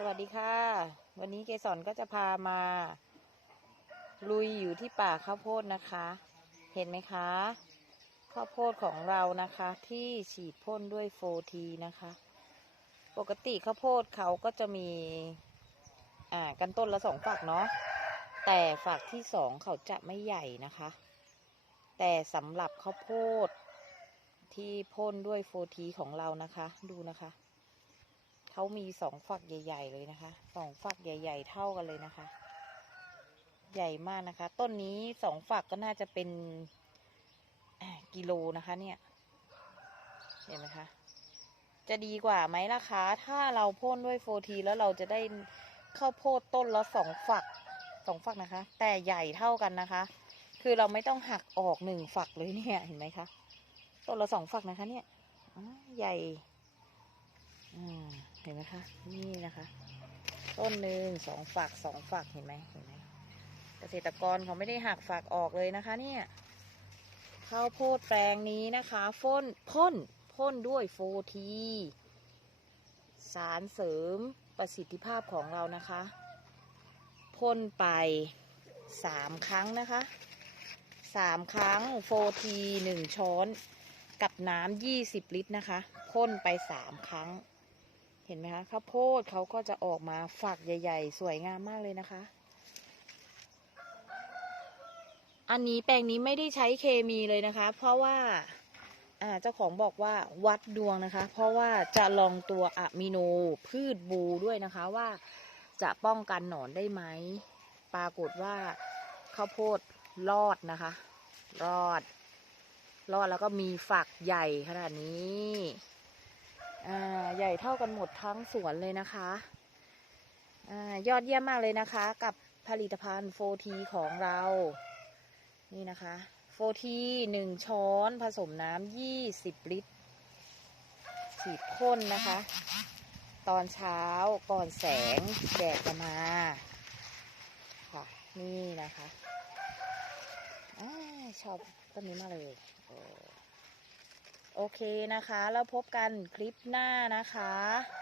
สวัสดีค่ะ วันนี้เกสรก็จะพามา ลุยอยู่ที่ป่าข้าวโพดนะคะ เห็นไหมคะ ข้าวโพดของเรานะคะ ที่ฉีดพ่นด้วยโฟทีนะคะ ปกติข้าวโพดเขาก็จะมี อ่ากันต้นละสองฝักเนาะแต่ฝักที่สองเขาจะไม่ใหญ่นะคะ แต่สำหรับข้าวโพดที่พ่นด้วยโฟทีของเรานะคะ ดูนะคะ เขามีสองฝักใหญ่ ๆ เลยนะคะสองฝักใหญ่ ๆ เท่ากันเลยนะคะ ใหญ่มากนะคะ ต้นนี้สองฝักก็น่าจะเป็นกิโลนะคะ เนี่ย เห็นไหมคะ จะดีกว่าไหมล่ะคะ ถ้าเราพ่นด้วยโฟทีแล้วเราจะได้ข้าวโพดต้นละสองฝักสองฝักนะคะ แต่ใหญ่เท่ากันนะคะ คือเราไม่ต้องหักออกหนึ่งฝักเลยเนี่ย เห็นไหมคะ ต้นละสองฝักนะคะ เนี่ยใหญ่ เห็นไหมคะ นี่นะคะ ต้นหนึ่งสองฝักสองฝักเห็นไหมเห็นไหมเกษตรกรเขาไม่ได้หักฝักออกเลยนะคะ เนี่ยข้าวโพดแปลงนี้นะคะพ่นพ่นพ่นด้วยโฟทีสารเสริมประสิทธิภาพของเรานะคะพ่นไปสามครั้งนะคะสามครั้งโฟทีหนึ่งช้อน กับน้ำยี่สิบลิตรนะคะพ่นไปสามครั้ง เห็นไหมคะข้าวโพดเขาก็จะออกมาฝักใหญ่ ๆ สวยงามมากเลยนะคะ อันนี้แปลงนี้ไม่ได้ใช้เคมีเลยนะคะ เพราะว่าเจ้าของบอกว่าวัดดวงนะคะ เพราะว่าจะลองตัวอะมิโนพืชบูด้วยนะคะว่าจะป้องกันหนอนได้ไหม ปรากฏว่าข้าวโพดรอดนะคะ รอด รอดแล้วก็มีฝักใหญ่ขนาดนี้ ใหญ่เท่ากันหมดทั้งสวนเลยนะคะอยอดเยี่ยมมากเลยนะคะ กับผลิตภัณฑ์โฟทีของเรา นี่นะคะโฟทีหนึ่งช้อนผสมน้ำยี่สิบลิตร ฉีดพ่นนะคะ ตอนเช้าก่อนแสงแดดจะมาค่ะนี่นะคะอชอบต้นนี้มากเลย โอเคนะคะ แล้วพบกันคลิปหน้านะคะ